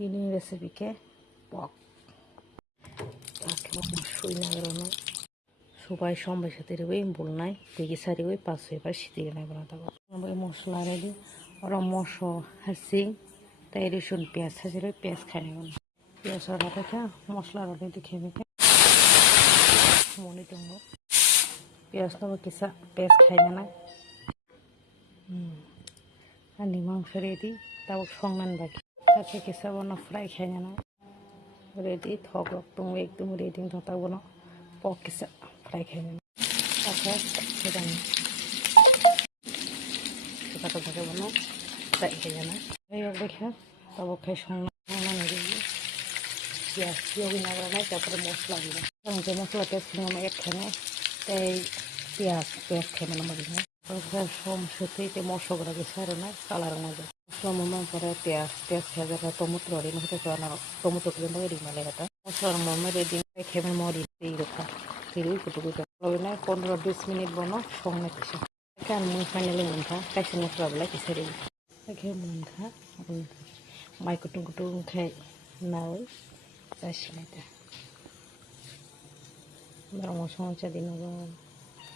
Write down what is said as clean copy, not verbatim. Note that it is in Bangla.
Ini resipi ke pok শুই না বেরোনো সবাই সবাই সাথে ওই বলনাই দেখি সারি ওই 500 শীতে নাই বানাতে পারবো মশলা রেডি ওরা মশলা হাসি তাই রসুন পেঁয়াজ হাসির ওই পেঁয়াজ খাই নেব পেঁয়াজ ওরা থেকে মশলা রেডি খেয়ে মেখে মনে দেবো পেঁয়াজ নেবো কিসা পেঁয়াজ খাই না আর মাংস রেডি তাও সংনান বাকি তাকে কিসা বনা ফ্রাই খাই না ready thok lok tung ekdum ready thota bono pok kisa fry khai na aka sedan kita to thake bono fry khai na ei ok dekha tabo khai songna na neri ya yogi na bana tapore mosla diba এবং যে মশলা পেস্ট নিয়ে আমি এক খানে তাই পেঁয়াজ খাই না মরি না সমসাথে মশলা গেছে আর না কালার না যায় মশলা করে পেঁয়াজ খেয়ে যাবে টমেটো রেডি হতে চায় না টমেটো কিন্তু রেডি মানে এটা মশলার রেডি খেয়ে মরি এইরকম তেল কুটুকুট না 15-20 মিনিট বনো সঙ্গে কিছু কারণ মুই ফাইনালি মনটা কাছে মশলা বলে কিছু রেডি খেয়ে মনটা মাই কুটুম কুটুম খাই না ওই যাচ্ছি না এটা মশলা দিন